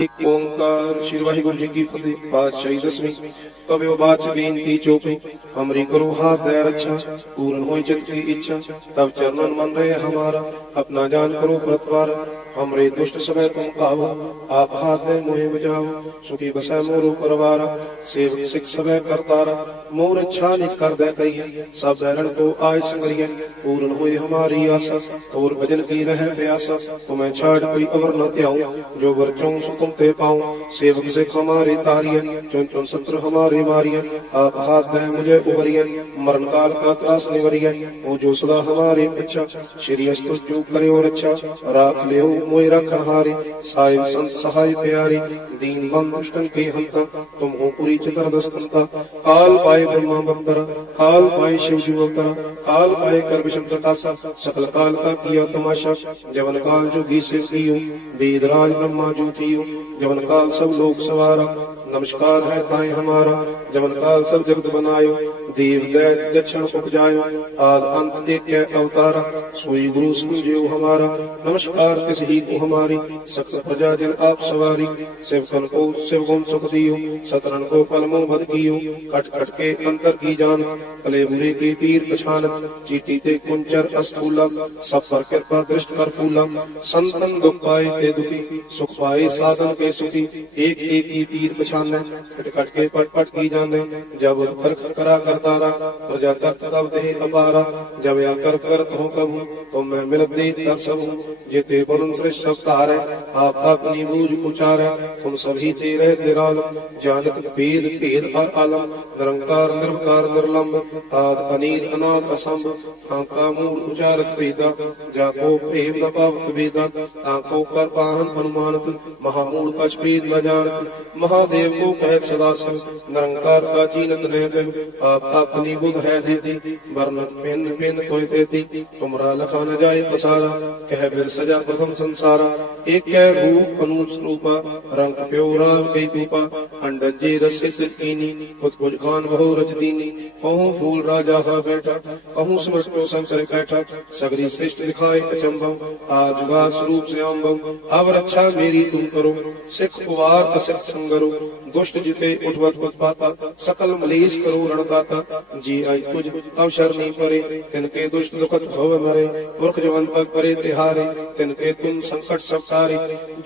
एक ओंकार श्री वाहिगुरु जी की फतेह। पातशाही दसवीं कव्यो बाच बेनती चौपी। हमरी करो हाथ दया रक्षा, पूर्ण हो चित की इच्छा। तब चरणन मन रहे हमारा, अपना जान करो प्रतवार। हमरे दुष्ट समय तुम काबू, आप हाथ दे मोहे बजाओ। सुखी बसै मोरो परवारा, सेवक सिख समय करतारा। मोर इच्छा निज कर दे करिए, सब बैरण को आय संगरिए। पूर्ण हुई हमारी आशा, और भजन की रह प्यासा। तुम्हें छाड़ कोई अवर न त्याऊं, जो वरचों सुकुम ते पाऊं। सेवक सिख हमारे तारिये, चुन चुन शत्रु हमारे मारिये। आप हाथ दे मुझे उबरिये, मरण काल का त्रास निवरिये। ओ जो सदा हमारे पिछा, श्री अस्तु जो करे और अच्छा। राख ले मोहि रखन हारे, साहिब संत सहाय प्यारे। दीन बंधु दुष्टन के हंता, तुम हो पुरी चितर दस्तंता। काल पाए ब्रह्मा बंदरा, काल पाए शिव जी अवतरा। काल पाए कर विषम प्रकाशा, सकल काल का किया तमाशा। जवन काल जोगी शिव कियो, वेदराज ब्रह्मा जो कियो। जवन काल सब लोग सवारा, नमस्कार है ताई हमारा। जवन काल सब जगत बनायो, देव दैत दक्षिण उपजायो। आद अंत एक अवतारा, सोई गुरु समझेओ हमारा। नमस्कार किस ही को हमारी, सकल प्रजा जन आप सवारी। सेवकन को शिव गुण सुख दियो, सतरन को पलमो भद कियो। कट कट के अंतर की जान, पले बुरे के पीर पछानत। चीटी ते कुंचर अस्थूला, सब पर कृपा दृष्ट कर फूला। संतन दुख पाए ते दुखी, सुख पाए साधन के सुखी। एक एक की पीर पछाने, कट कट के पट पट की जाने। जब कर करा करतारा, प्रजा करत तब दे अपारा। जब या कर करत हो कबू, तो मैं मिलत दे तर सबू। जेते बलुन श्रेष्ठ सब तारे, आप अपनी बूझ उचारे। तुम सभी तेरे निराल, जानत भेद भेद और आलम। निरंकार निर्विकार निर्लंब, आद अनील अनाद असंभ। आका मूल उचारत वेदा, जाको भेद न पावत वेदा। आको कर पाहन अनुमानत, महामूल कछ भेद न जानत। महादेव को कहत सदा शिव, निरंकार का चीनत रहते। आप अपनी बुध है देती, वर्णत पिन पिन कोई देती। तुमरा लखा न जाए पसारा, कह बिर सजा प्रथम संसारा। एक कह रूप अनूप स्वरूपा, रंग प्यो राव कई दूपा। अंडजे रसित कीनी, खुद कुछ खान बहु रच दीनी। कहूँ फूल राजा हा बैठा, कहूँ समृत को शंकर कैठा। सगरी श्रेष्ठ दिखाए अचंभव, आज बात स्वरूप से अम्भव। अब रक्षा मेरी तुम करो, सिख कुवार असिख संगरो। दुष्ट जिते उठवत उत्पाता, सकल मलेश करो रणदाता। जी आई तुझ अवसर नहीं परे, तिनके दुष्ट दुखत भव मरे। पुरख जवन पग परे तिहारे, तिनके तुम संकट सब तारे।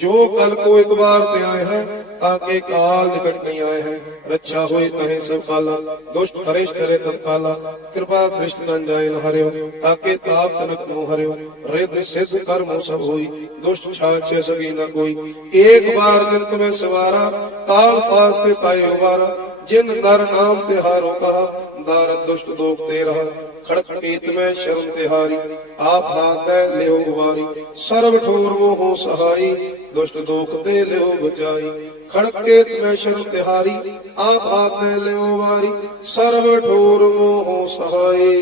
जो कल को एक बार ते आए हैं, ताके काल निकट नहीं आए हैं। रक्षा होए तहे सब काला, दुष्ट हरेश करे तत्काला। कृपा दृष्टि न जाए न हर्यो, ताके ताप तनक मोह हर्यो। रिद्ध सिद्ध कर्म सब होई, दुष्ट छाछ सके न कोई। एक बार दिन तुम्हें सवारा, काल फास के पाए उबारा। जिन नर नाम तिहारो कहा, दारद दुष्ट दोग ते रहा। खड़क केत में शर्म तिहारी, आप हाथ ले उबारी। सर्व ठोर मोह सहाई, दुष्ट दोख ते ले बचाई। खड़क केत में शर्म तिहारी, आप हाथ ले उबारी। सर्व ठोर मोह सहाई,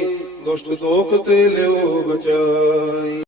दुष्ट दोख ते ले बचाई।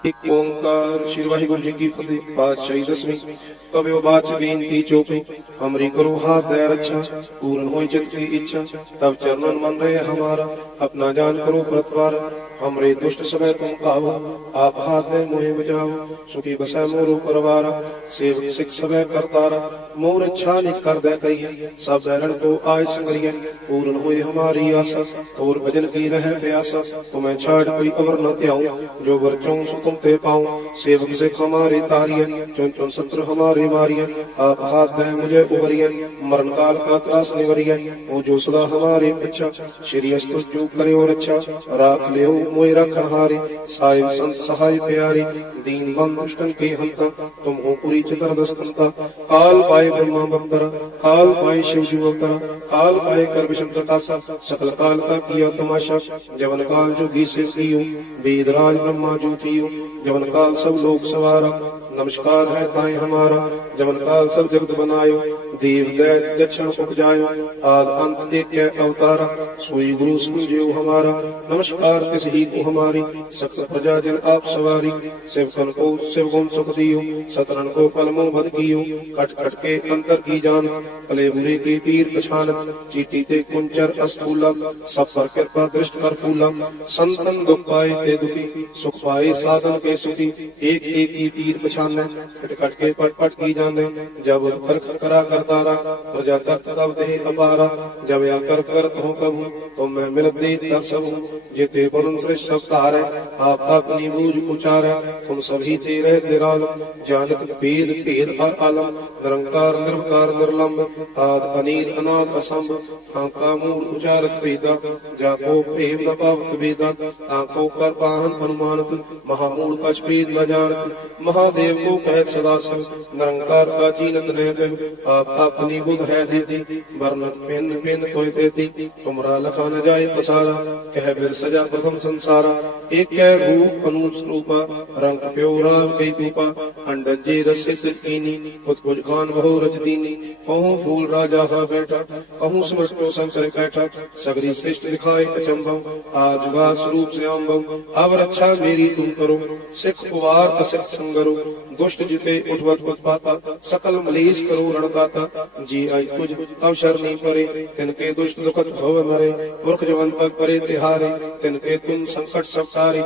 एक ओंकार श्री वाहिगुरु जी की फतेह। पातशाही दसवीं कव्यो बाच बेनती चौपी। हमरी करो हाथ दया रक्षा, पूर्ण हो चित की इच्छा। तब चरणन मन रहे हमारा, अपना जान करो प्रतवार। हमरे दुष्ट समय तुम काबू, आप हाथ दे मोहे बजाओ। सुखी बसै मोरो परवारा, सेवक सिख समय करतारा। मोर इच्छा निज कर दे करिए, सब बैरण को आय संगरिये। पूर्ण हुई हमारी आशा, और भजन की रह प्यासा। तुम्हें छाड़ कोई अवर न त्याऊं, जो वरचों सुकुम ते पाऊं। सेवक सिख हमारे तारिये, चुन चुन शत्रु हमारे मारिये। आप हाथ दे मुझे उबरिये, मरण काल का त्रास निवरिये। ओ जो सदा हमारे पिछा, श्री अस्तु जो करे और अच्छा। राख ले मोहि रखन हारे, साहिब संत सहाय प्यारे। दीन बंधु दुष्टन के हंता, तुम हो पुरी चितर दस्तंता। काल पाए ब्रह्मा बंदरा, काल पाए शिव जी अवतरा। काल पाए कर विषम प्रकाशा, सकल काल का किया तमाशा। जवन काल जोगी शिव कियो, वेदराज ब्रह्मा जो कियो। जवन काल सब लोग सवारा, नमस्कार है ताई हमारा। जवन काल सब जगत बनायो, देव दैत दक्षिण उपजायो। आद अंत एक अवतारा, सोई गुरु समझेओ हमारा। नमस्कार किस ही को हमारी, सकल प्रजा जन आप सवारी। सेवकन को शिव गुण सुख दियो, सतरन को पलमो भद कियो। कट कट के अंतर की जान, पले बुरे के पीर पछानत। चीटी ते कुंचर अस्थूला, सब पर कृपा दृष्ट कर फूला। संतन दुख पाए ते दुखी, सुख पाए साधन के सुखी। एक एक की पीर पछानत, पछाने, खट खट के पट पट की जाने, जब कर करा करतारा, प्रजा तरत तब दे अपारा, जब या कर करत हो कबू, तो मैं मिलत दे तर सबू, जेते पवन श्रेष्ठ सब तारे, आप अपनी बूझ उचारे, तुम सभी तेरे निराल, जानत भेद भेद और आलम, निरंकार निर्विकार निर्लंब, आद अनील अनाद असंभ, आका मूल उचारत वेदा, जाको भेद न पावत वेदा, आको कर पाहन अनुमानत, महामूल कछ भेद न जानत, महादेव को कहत सदा सब, निरंकार का चीनत रहते, आप अपनी बुध है देती, वर्णत पिन पिन कोय देती, तुमरा लखा न जाए पसारा, कह बिर सजा प्रथम संसारा, एक कह रूप अनूप रूपा, रंग प्यो राव कई रूपा, अंडजे रसित कीनी, कुछ खान बहु रच दीनी, कहूँ फूल राजा हा बैठा, कहूँ समृष्टो शंकर कैठा, सगरी श्रेष्ठ दिखाए अचंभव, आज वा स्वरूप से अम्भव, अब रक्षा मेरी तुम करो, सिख उवार असिख संगरो, दुष्ट जिते उठवत उत्पाता, सकल मलेश करो रणदाता, जी आई तुझ अवसर नहीं परे, तिनके दुष्ट दुखत भव मरे, मूर्ख जवन पग परे तिहारे, तिनके तुम संकट सब तारे,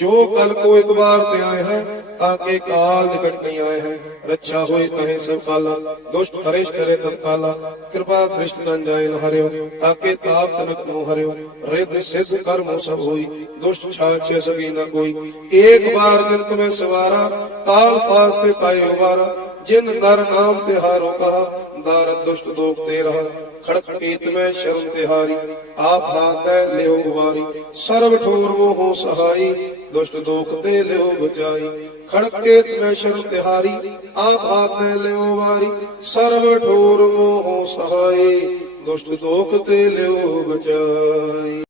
जो कल को एक बार पे आए हैं, ताके काल निकट नहीं आए हैं, रक्षा होए तहे सब काला, दुष्ट हरेश करे तत्काला, कृपा दृष्ट न जाए न हरियो, ताके ताप तनक नो हरियो, रिद्ध सिद्ध कर्म सब होई, दुष्ट छाछ सगी न कोई, एक बार दिन तुम्हें सवारा, ताल फास के पाए उबारा, जिन नर नाम तिहारो कहा, दारद दुष्ट दोख ते रहा, खड़क केत में शरण तिहारी, आप हाथ ले उबारी, सर्व ठोर वो हो सहाई, दुष्ट दोख ते ले बचाई, खड़क केत में शरण तिहारी, आप हाथ ले उबारी, सर्व ठोर वो हो सहाई, दुष्ट दोख ते ले बचाई।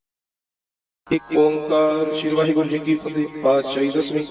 एक ओंकार श्री वाहिगुरु जी की फतेह। पातशाही दसवीं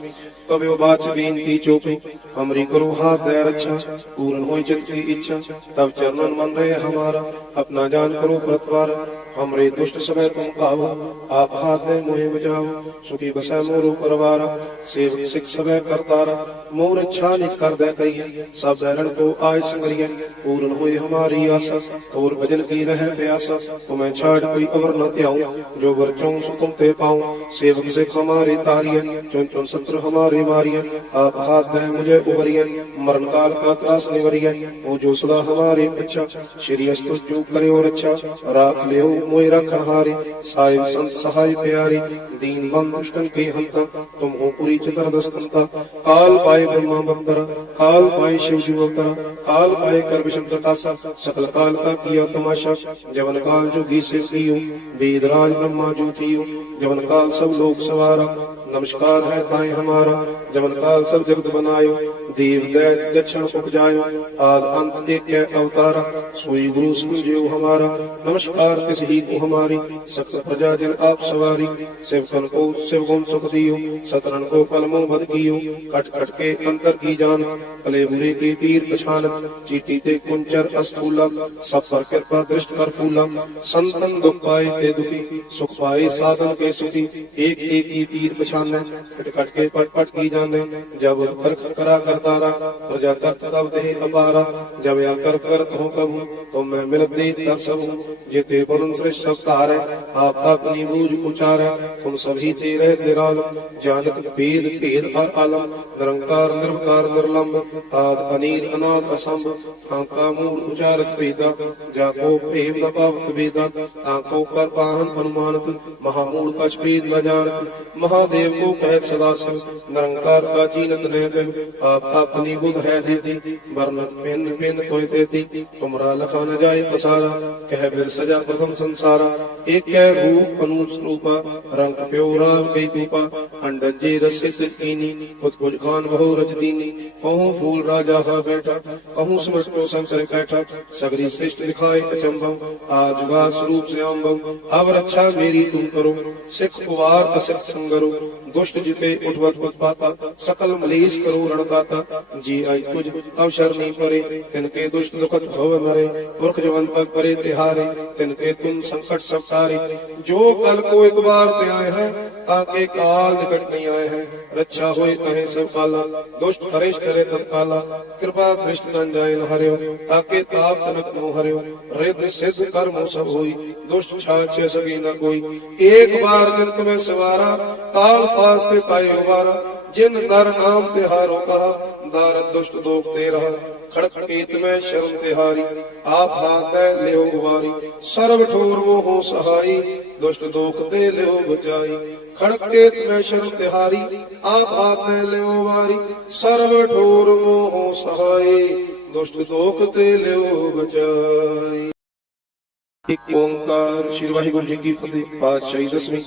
कबियो बाच बेनती चोपी, हमरी करो हाथ दया रक्षा, पूर्ण होय चित की इच्छा, तब चरणन मन रहे हमारा, अपना जान करो प्रतवार, हमरे दुष्ट समय तुम पावो, आप हाथ दे मोहे बचाओ, सुखी बसै मोरो परवारा, सेवक सिख समय करतारा, मोर इच्छा नित कर दे करिए, सब बैरण को आय संगरिए, पूर्ण होय हमारी आशा, तोर भजन की रह प्यासा, तुम्हें छाड़ कोई अवर न त्याऊं, जो वर चाहूं सो तुम ते पाऊं, सेवक सिख हमारे तारिये, चुन चुन शत्रु हमारे मारिये, आप हाथ दे मुझे उबरिये, मरण काल का त्रास निवरिये, ओ जो सदा हमारे पीछा, श्री अस्तु जो करे और अच्छा, राख ले मोय रखन हारे, साहिब संत सहाय प्यारे, दीन बंद दुष्टन के हंता, तुम हो पूरी चतुर्दश कंता, काल पाए ब्रह्मा बंदरा, काल पाए शिव जी अवतरा, काल पाए कर विष्णु प्रकाशा, सकल काल का किया तमाशा, जवन काल जो घी से कियो, वेदराज ब्रह्मा जो थियो, जवन काल सब लोग सवारा, नमस्कार है ताई हमारा, जवन काल सब जगत बनायो, देव दैत दक्षिण उपजायो, आद अंत एक अवतारा, सोई गुरु समझियो हमारा, नमस्कार तिस ही को हमारी, सकल प्रजा जन आप सवारी, सेवकन को सेवकों सुख दियो, सतरन को पलमों बद कियो, कट कट के अंतर की जान, कले बुरे के पीर पछानत, चीटी ते कुंचर अस्तूला, सब पर कृपा दृष्ट कर फूला, संतन दुख पाए ते दुखी, सुख पाए साधन के सुखी, एक एक ही पीर पछानत, खट खट के पट पट की जाने, जब कर करा करतारा, प्रजा तरत तब दे अपारा, जब या कर करत हो कबू, तो मैं मिलत दे तर सबू, जेते पवन श्रेष्ठ सब तारे, आप अपनी बूझ उचारे, तुम सभी तेरे निराल, जानत भेद भेद और आलम, निरंकार निर्विकार निर्लंब, आद अनील अनाद असंभ, आका मूल उचारत वेदा, जाको भेद न पावत वेदा, आको कर पाहन अनुमानत, महामूल कछ भेद न जानत, महादेव को कहत सदा सब, निरंकार का चीनत रहते, आप अपनी बुध है देती, वर्णत पिन पिन कोय देती, तुमरा लखा न जाए पसारा, कह बिर सजा प्रथम संसारा, एक कह रूप अनूप रूपा, रंग प्यो राव कई रूपा, अंडजे रसित कीनी, कुछ खान बहु रच दीनी, कहूँ फूल राजा हा बैठा, कहूँ समृष्टो शंकर कैठा, सगरी श्रेष्ठ दिखाए अचंभव, आज वा स्वरूप से अम्भव, अब रक्षा मेरी तुम करो, सिख उवार असिख संगरो, दुष्ट जिते उठवत उत्पाता, सकल मलेश करो रणदाता, जी आई तुझ अवसर नहीं परे, तिनके दुष्ट दुखत भव मरे, मूर्ख जवन पग परे तिहारे, तिनके तुम संकट सब तारे, जो कल को एक बार पे आए हैं, ताके काल निकट नहीं आए हैं, रक्षा होए तहे सब काला, दुष्ट हरेश करे तत्काला, कृपा दृष्ट न जाए न हरियो, ताके ताप तनक नो हरियो, रिद्ध सिद्ध कर्म सब होई, दुष्ट छाछ सगी न कोई, एक बार दिन तुम्हें सवारा, ताल फास के पाए उबारा, जिन नर नाम तिहारो कहा, दारद दुष्ट दोख तेरा खड़क केत में शरण तिहारी आप हाथ लियो उबारी सर्व ठोर मोहो सहाई दुष्ट दोख ते लियो बचाई खड़क केत में शरण तिहारी आप हाथ लियो उबारी सर्व ठोर मोहो सहाई दुष्ट दोख ते लियो बचाई। एक ओंकार श्री वाहिगुरु जी की फतेह। पातशाही दसवीं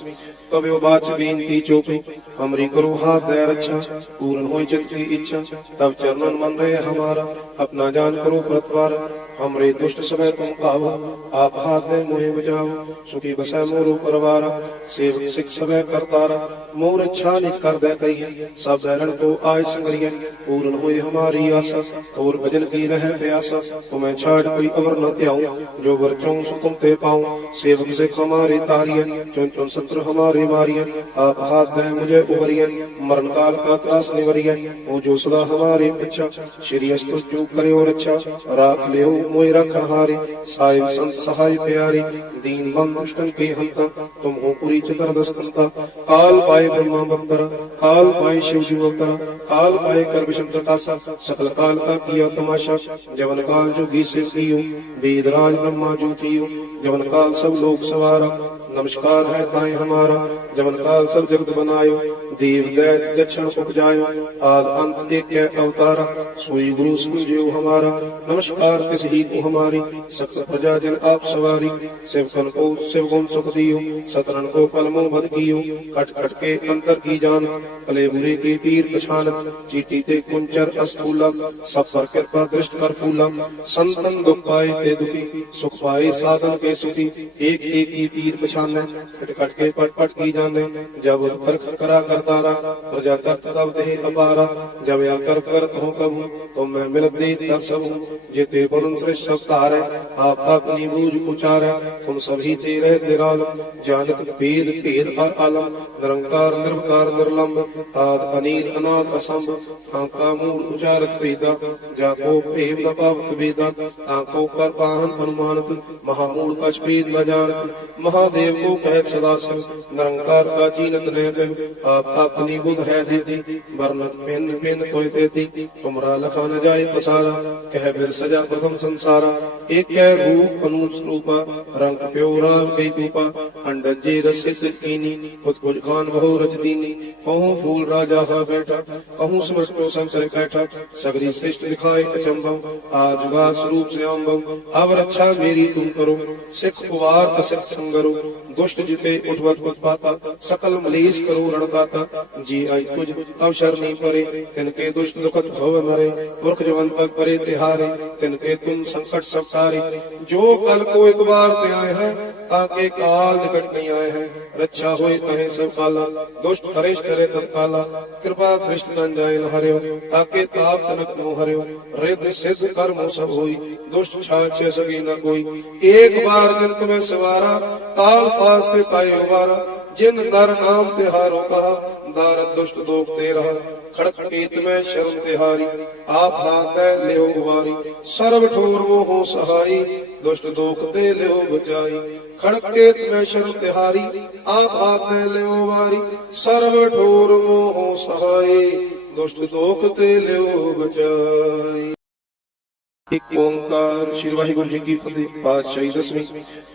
कबियो बाच बेनती चोपी हमरी करो हाथ दया रक्षा पूर्ण होई चित की इच्छा तब चरणन मन रहे हमारा अपना जान करो प्रतिवार हमरे दुष्ट समय तुम पावो आप हाथ दे मोहे बचाओ सुखी बसै मोरो परवारा सेवक सिख समय करतारा मोर इच्छा निज कर दे करिए सब बैरण को आय संगरिए पूर्ण होए हमारी आशा और भजन की रह प्यासा तुम्हें छाड़ कोई अवर न त्याऊं जो वर चाहूं सो तुम ते पाऊं सेवक सिख हमारे तारिए चुन चुन शत्रु हमारे मारिए आप हाथ दे मुझे उबरिए मरण काल का त्रास निवरिए वो जो सदा हमारे पीछा श्री अस्तु जो करे और अच्छा राख ले मोय रखन हारे साहिब संत सहाय प्यारे दीन बंद दुष्टन के हंता तुम हो पूरी चतुर्दश कंता काल पाए ब्रह्मा बंदरा काल पाए शिव जी अवतरा काल पाए कर विष्णु प्रकाशा सकल काल का किया तमाशा जवन काल जोगी शिव कियो वेदराज ब्रह्मा जो कियो जवन काल सब लोग सवारा नमस्कार है ताई हमारा जवन काल सब जगत बनायो देव दैत दक्षिण उपजायो आद अंत एक है अवतारा सोई गुरु समझियो हमारा नमस्कार तिस ही को हमारी सकल प्रजा जन आप सवारी सेवकन को सेवगुण सुख दियो सतरन को पलमो बद कियो कट कट के अंतर की जान भले बुरे के पीर पछान चीटी ते कुंचर अस्थूला सब पर कृपा दृष्ट कर फूला संतन दुख पाए ते दुखी सुख पाए साधन के सुखी एक एक ही पीर पछान खट खट के पट पट की जाने जब कर करा करतारा प्रजा करत तब दे अपारा जब या कर करत हो कबू तो मैं मिलत दे तर सब जेते बरुण श्रेष्ठ सब तारे आप अपनी बूझ उचारे तुम सभी ते रह तेराल जानत भेद भेद और आलम निरंकार निर्विकार निर्लंब आद अनील अनाद असंभ आका मूल उचारत वेदा जाको भेद न पावत वेदा आको कर पाहन अनुमानत महामूल कछ भेद न जानत महादेव को कहत सदा सब निरंकार का चीनत रह आप अपनी बुध है देती वर्णत पिन पिन कोय देती तुमरा लखा न जाए पसारा कह बिर सजा प्रथम संसारा एक कह रूप अनूप रूपा रंग प्योरा कई रूपा अंडजे रसित कीनी खुद कुछ खान बहु रजदीनी कहूँ फूल राजा हा बैठा कहूँ स्मृत को संकर कैठा सगरी श्रेष्ठ दिखाए अचंभव आज वास रूप से अम्भव अब रक्षा मेरी तुम करो सिख कुवार असिख संगरो दुष्ट जिते उठवत पाता सकल मलेश करो रणदाता जी आई तुझ अवसर नहीं परे तिनके दुष्ट दुखत भव मरे पुरख जवन पग परे तिहारे तिनके तुम संकट सब तारे जो कल को एक बार ते आए हैं ताके काल निकट नहीं आए हैं रक्षा होए तहे सब काला दुष्ट हरेश करे तत्काला कृपा दृष्ट न जाए न हरियो ताके ताप तनक नो हरियो रिद्ध सिद्ध कर्म सब होई दुष्ट छाछ सगे न कोई एक बार दिन तुम्हें सवारा काल फास के पाए उबारा जिन नर नाम तिहारो कहा दारद दुष्ट दोख तेरा खड़क केत में शरण तिहारी आप हाथ लियो उबारी सर्व ठोर मोहो सहाई दुष्ट दोख ते लियो बचाई खड़क केत में शरण तिहारी आप हाथ लियो उबारी सर्व ठोर मोहो सहाई दुष्ट दोख ते लियो बचाई। एक ओंकार श्री वाहिगुरु जी की फतेह। पातशाही दसवीं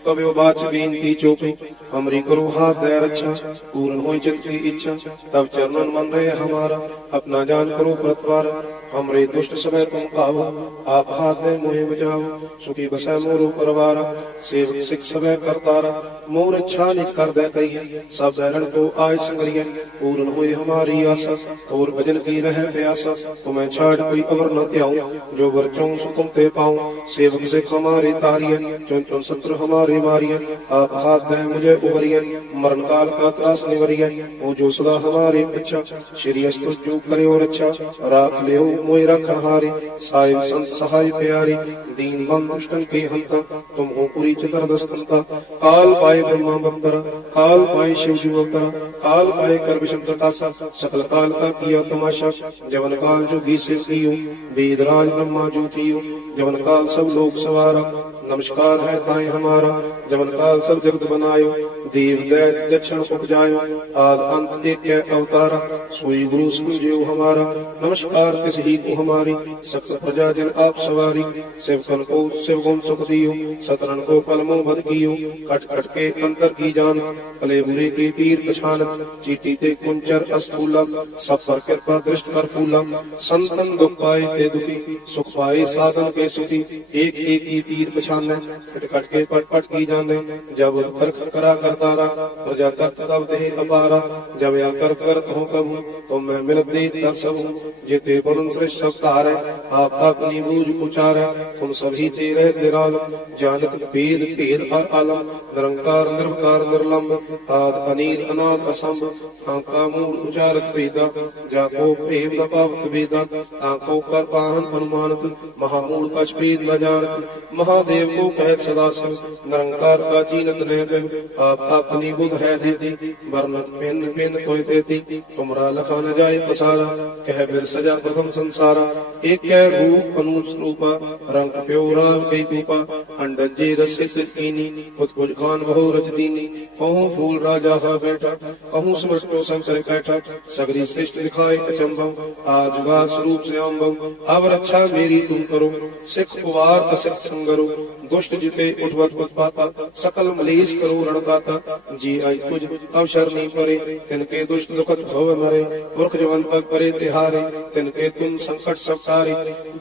कबियो बाच बेनती चोपी हमरी करो हाथ दया रक्षा पूर्ण होई चित की इच्छा तब चरणन मन रहे हमारा अपना जान करो प्रतिवार हमरे दुष्ट समय तुम पावो आप हाथ दे मोहे बचाओ सुखी बसै मोरो परवारा सेवक सिख समय करतारा मोर इच्छा निज कर दे करिए सब बैरण को आय संगरिए पूर्ण होए हमारी आशा और भजन की रह प्यासा तुम्हें छाड़ कोई अवर न त्याऊं जो वर चाहूं सो तुम ते पाऊं सेवक सिख हमारे तारिए चुन चुन शत्रु हमारे मारिए आप हाथ दे मुझे उबरिए मरण काल का त्रास निवरिए वो जो सदा हमारे पीछा श्री अस्तु जो करे और अच्छा राख ले मोय रखन हारे साहिब संत सहाय प्यारे दीन बंद दुष्टन के हंता तुम हो पूरी चतुर्दश कंता काल पाए ब्रह्मा बंदरा काल पाए शिव जी अवतरा काल पाए कर विष्णु प्रकाशा सकल काल का किया तमाशा जवन काल जोगी शिव कियो वेदराज ब्रह्मा जो कियो जवन काल सब लोग सवारा नमस्कार है ताई हमारा जवन काल सब जगत बनायो देव दैत दक्षिण उपजायो आद अंत एक अवतारा सोई गुरु समझियो हमारा नमस्कार तिस ही को हमारी सकल प्रजा जन आप सवारी सेवकन को सेवगुण सुख दियो सतरन को पलमो बद कियो कट कट के अंतर की जान भले बुरे के पीर पछान चीटी ते कुंचर अस्तूला सब पर कृपा दृष्ट कर फूला संतन दुख पाए ते दुखी सुख पाए साधन के सुखी एक एक ही पीर पछान कट कट के पट पट की जाने जब कर करा करतारा प्रजा करत तब दे अपारा जब या कर करत हो कबू तो मैं मिलत दे तर सबू जेते बन श्रेष्ठ सब तारे आप अपनी बूझ उचारे तुम सभी ते रहते राल जानत भेद भेद हर आलम निरंकार निर्विकार निर्लंब आद अनील अनाद असंभ आका मूल उचारत वेदा जाको भेद न पावत वेदा आको कर पाहन अनुमानत महामूल कछ भेद न जानत महादेव को कहत सदा सब निरंकार का जीनत रह आप अपनी बुध है देती वर्ण भिन्न भिन्न कोई देती तुमरा लखा न जाए पसारा कह बिर सजा प्रथम संसारा एक रूप अनूप स्वरूपा रंग प्योरा कई रूपा अंडजे रसित कीनी खुद कुछ खान बहु रज दीनी कहूँ फूल राजा हा बैठा कहूँ समृष्टो शंकर कैठा सगरी श्रेष्ठ दिखाए अचंभव आज गा स्वरूप से अम्भव अब रक्षा मेरी तुम करो सिख कुवार असिख संगरो दुष्ट जिते उठवत पाता सकल मलेश करो रणदाता जी आई तुझ अवसर नहीं परे तिनके दुष्ट दुखत भव मरे पुरख जवन पग परे तिहारे तिनके तुम संकट सब तारे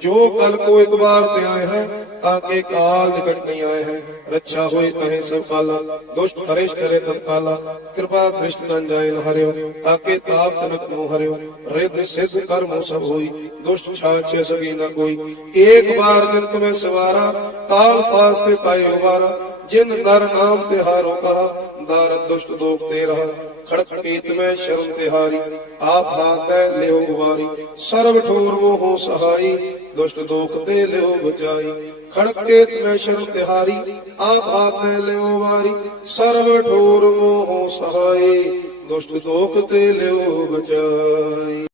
जो कल को एक बार ते आए हैं ताके काल निकट नहीं आए हैं रक्षा होए तहे सब काला दुष्ट हरेश करे तत्काला कृपा दृष्ट न जाए न हरियो ताके ताप तनक नो हरियो रिद्ध सिद्ध कर्म सब होई दुष्ट छाछ सगी न कोई एक बार दिन तुम्हें सवारा ताल फास ते पाए उबारा जिन नर नाम तिहारो कहा दारद दुष्ट दोख ते रहा खड़क केत में शरण तिहारी आप हाथ ले उबारी सर्व ठोर वो हो सहाई दुष्ट दोख ते ले बचाई खड़क केत में शरण तिहारी आप हाथ ले उबारी सर्व ठोर वो हो सहाई दुष्ट दोख ते ले बचाई।